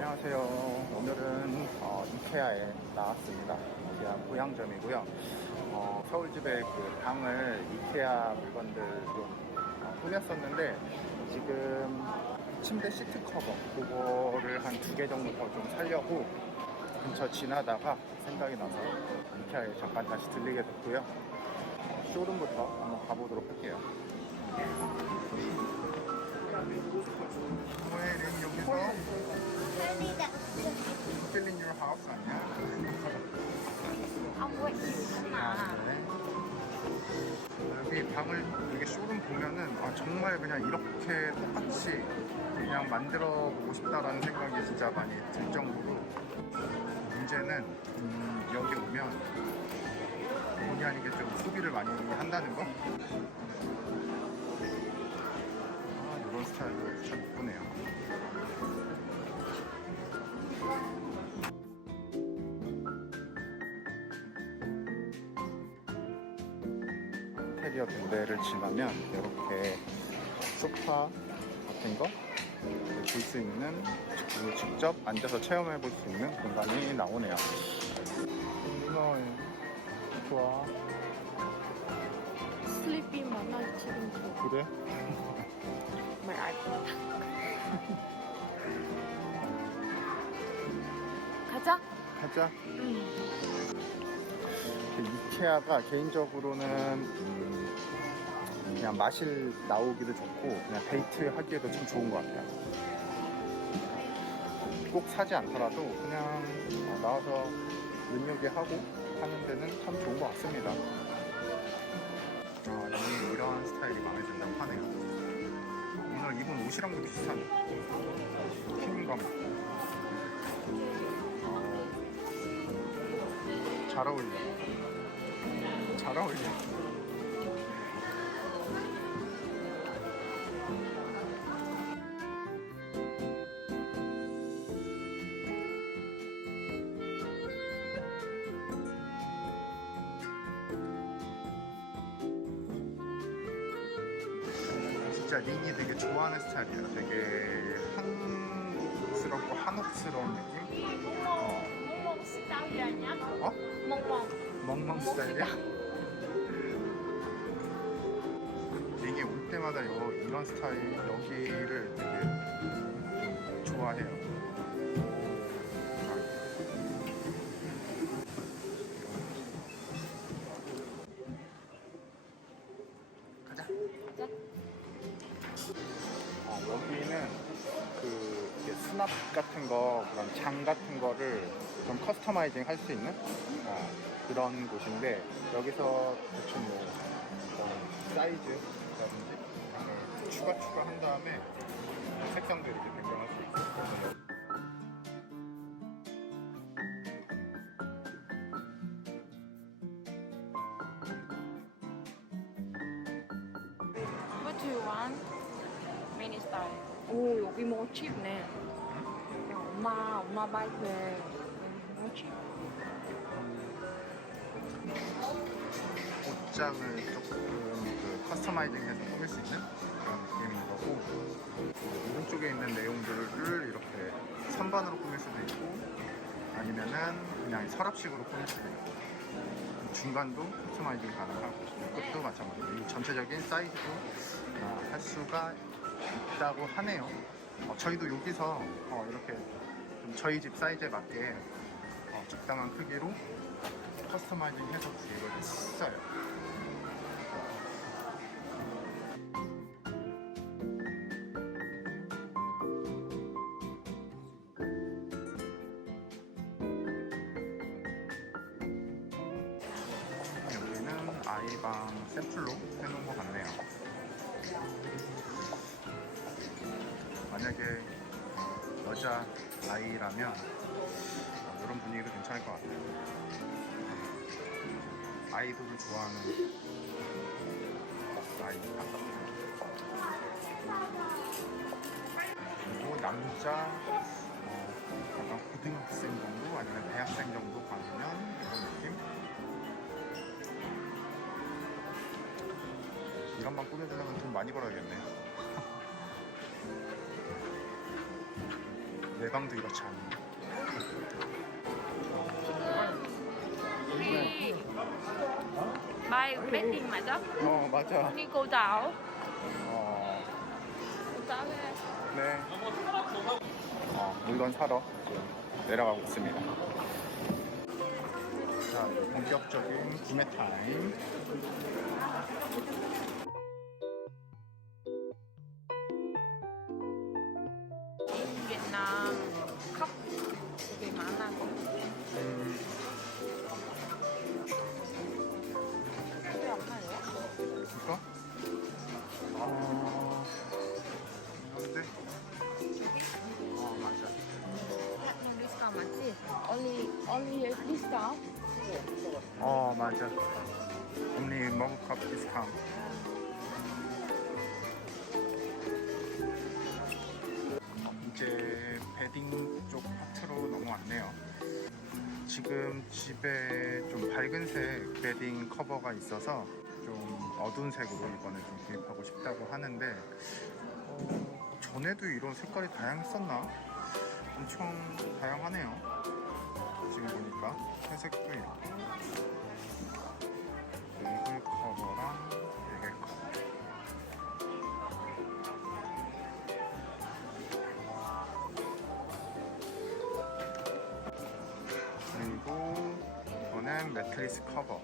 안녕하세요. 오늘은 이케아에 나왔습니다. 이케아 고향점이고요. 서울집에 그 방을 이케아 물건들로 꾸몄었는데 지금 침대 시트 커버 그거를 한 2개 정도 더 좀 사려고 근처 지나다가 생각이 나서 이케아에 잠깐 다시 들리게 됐고요. 쇼룸부터 한번 가보도록 할게요. 왜 여기서 Still in your house 아니야? 여기 방을 여기 쇼룸 보면은 정말 그냥 이렇게 똑같이 그냥 만들어 보고 싶다라는 생각이 진짜 많이 들 정도로 문제는 여기 오면 본의 아니게 좀 소비를 많이 한다는 거? 이런 스타일도 참 예쁘네요. 인테리어 군데를 지나면 이렇게 소파 같은 거 볼 수 있는, 그리고 직접 앉아서 체험해 볼 수 있는 공간이 나오네요. 이거 좋아. 슬리피 많아 지금. 그래? 정말 알것 가자. 가자. 응. 이케아가 개인적으로는 그냥 마실 나오기도 좋고 그냥 데이트 하기에도 참 좋은 것 같아요. 꼭 사지 않더라도 그냥 나와서 눈요기하고 하는 데는 참 좋은 것 같습니다. 이미 이런 스타일이 마음에 든다고 하네요. 오늘 입은 옷이랑도 비슷하네. 흰감. 잘 어울려. 잘 어울려. 진짜 린이 되게 좋아하는 스타일이야. 되게 한국스럽고 한옥스러운 느낌? 멍멍 스타일 아니야? 멍멍. 멍멍 스타일이야? 링이 올 때마다 이런 스타일 여기를 되게 좋아해요. 가자. 가자. 여기는 이렇게 수납 같은 거, 그런 장 같은 거를 좀 커스터마이징 할 수 있는 그런 곳인데, 여기서 대충 사이즈라든지 장을 추가한 다음에 색상도 이렇게 변경할 수 있어요. What do you want? Mini style. 오 여기 뭐 칩네. 야, 엄마 바이크에 뭐 칩. 옷장을 조금 커스터마이징해서 꾸밀 수 있는 그런 느낌인 거고, 오른쪽에 있는 내용들을 이렇게 선반으로 꾸밀 수도 있고 아니면은 그냥 서랍식으로 꾸밀 수도 있고, 중간도 커스터마이징 가능하고 끝도 마찬가지로 이 전체적인 사이즈도 할 수가 있다고 하네요. 저희도 여기서 이렇게 좀 저희 집 사이즈에 맞게 적당한 크기로 커스터마이징 해서 구입을 했어요. 여기는 아이방 샘플로 해놓은 것 같네요. 만약에 여자 아이라면 이런 분위기도 괜찮을 것 같아요. 아이돌을 좋아하는 아이입니다. 그리고 남자 약간 고등학생 정도 아니면 대학생 정도 받으면 이런 느낌? 이런만 꾸며주려면 돈 많이 벌어야겠네. 내 내 방도 이렇지 않네. 우리 마이 웨딩 맞아? 맞아. đi cô giáo 어, cô giáo 해. 네. 물건 사러 내려가고 있습니다. 자, 본격적인 구매 타임. Việt Nam khóc vì 많아. 음, 왜 없나요? 이거? 이건데? 맞아. platinum discount 맞지? Only discount. 맞아. 언니 머그컵 디스카운트. 이제 베딩 쪽 파트로 넘어왔네요. 지금 집에 좀 밝은색 베딩 커버가 있어서 좀 어두운 색으로 이번에 좀 구입하고 싶다고 하는데 전에도 이런 색깔이 다양했었나? 엄청 다양하네요. 지금 보니까 회색도 있고 이글 커버랑 베개 커버. 그리고 이거는 매트리스 커버.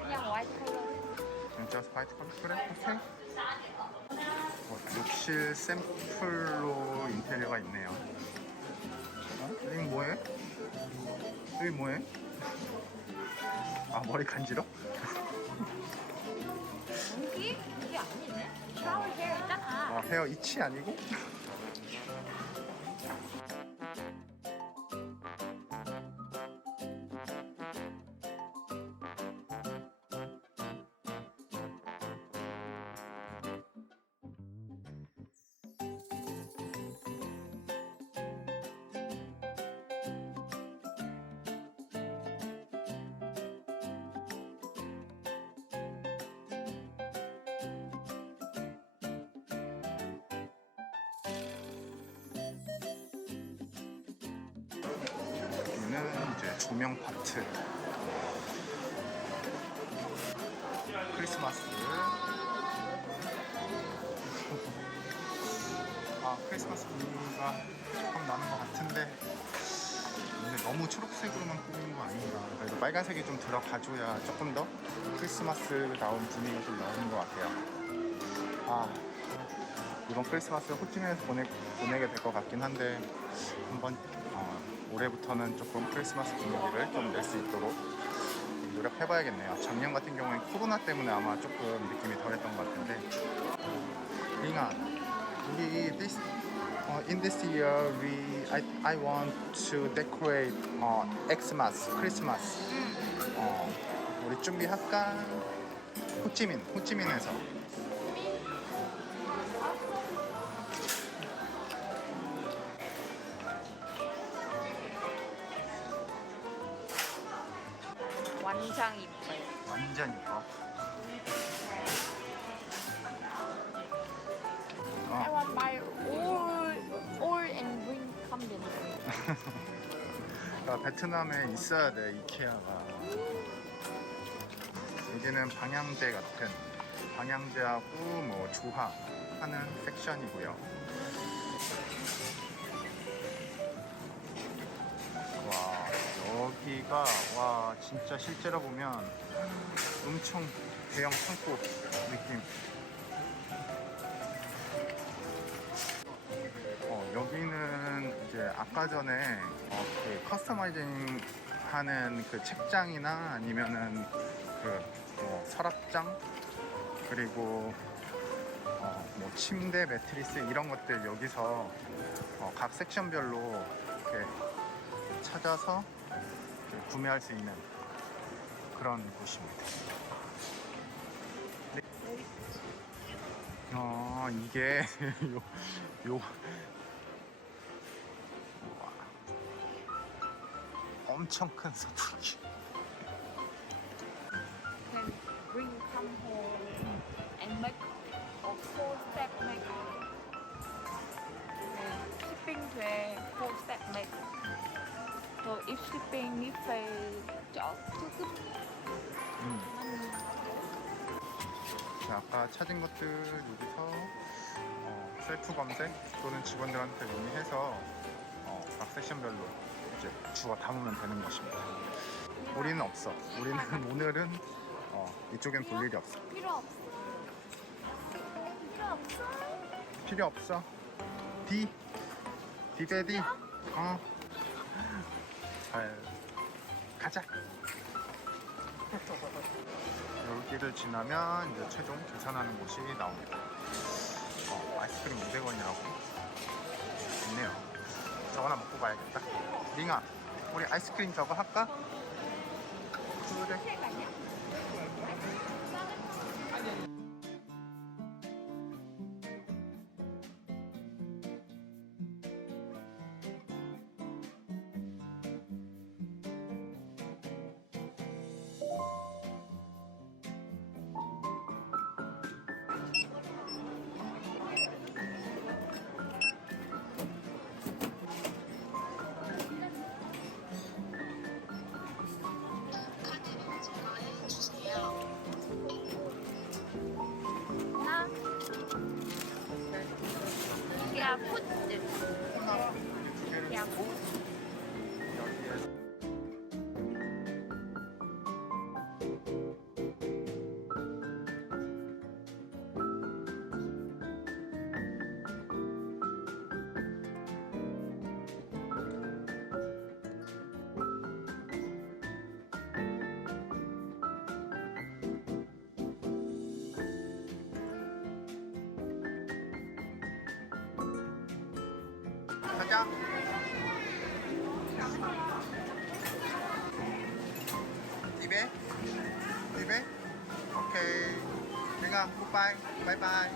그냥 화이트 컬러. 진짜 화이트 컬러? 그래? 오케이. 욕실 샘플로 인테리어가 있네요. 여기 뭐해? 여기 뭐해? 머리 간지러? 여기? 이게 아니네. 샤워 헤어 있잖아. 헤어 이치 아니고? 여기는 이제 조명 파트. 크리스마스. 크리스마스 분위기가 조금 나는 것 같은데 근데 너무 초록색으로만 꾸미는 거 아닌가. 그래도 빨간색이 좀 들어가줘야 조금 더 크리스마스다운 분위기가 좀 나오는 것 같아요. 이번 크리스마스 호치민에서 보내게 될 것 같긴 한데 한번 올해부터는 조금 크리스마스 분위기를 좀 낼 수 있도록 노력해봐야겠네요. 작년 같은 경우엔 코로나 때문에 아마 조금 느낌이 덜했던 것 같은데. 링아, 우리 in this year I want to decorate Xmas, Christmas. 우리 준비할까? 호치민에서. 완장 이뻐요. 완전 이뻐. I want buy all and green combination. 베트남에 있어야 돼, 이케아가. 여기는 방향제 같은, 방향제하고 뭐 조합하는 섹션이고요. 여기가 진짜 실제로 보면 엄청 대형 창고 느낌. 여기는 이제 아까 전에 그 커스터마이징 하는 그 책장이나 아니면은 그 서랍장 그리고 뭐 침대, 매트리스 이런 것들 여기서 각 섹션별로 이렇게 찾아서 구매할 수 있는 그런 곳입니다. 이게 엄청 큰 선풍기. Can bring come home and make a full step makeup. 뷔페 저 특급 자, 아까 찾은 것들 여기서 셀프 검색 또는 직원들한테 문의해서 각 세션별로 이제 주워 담으면 되는 것입니다. 우리는 없어. 우리는 오늘은 이쪽엔 볼 일이 없어. 필요 없어. 필요 없어. 필요 없어. 디베디. 잘 가자. 여기를 지나면 이제 최종 계산하는 곳이 나옵니다. 아이스크림 200원이라고 있네요. 저거 하나 먹고 가야겠다. 링아, 우리 아이스크림 저거 할까? 그래. 야, 푸드. 하나, 두 개를 야. 주고 여기에서 가자. 집에? 집에? 오케이. 내가 굿바이. 바이바이.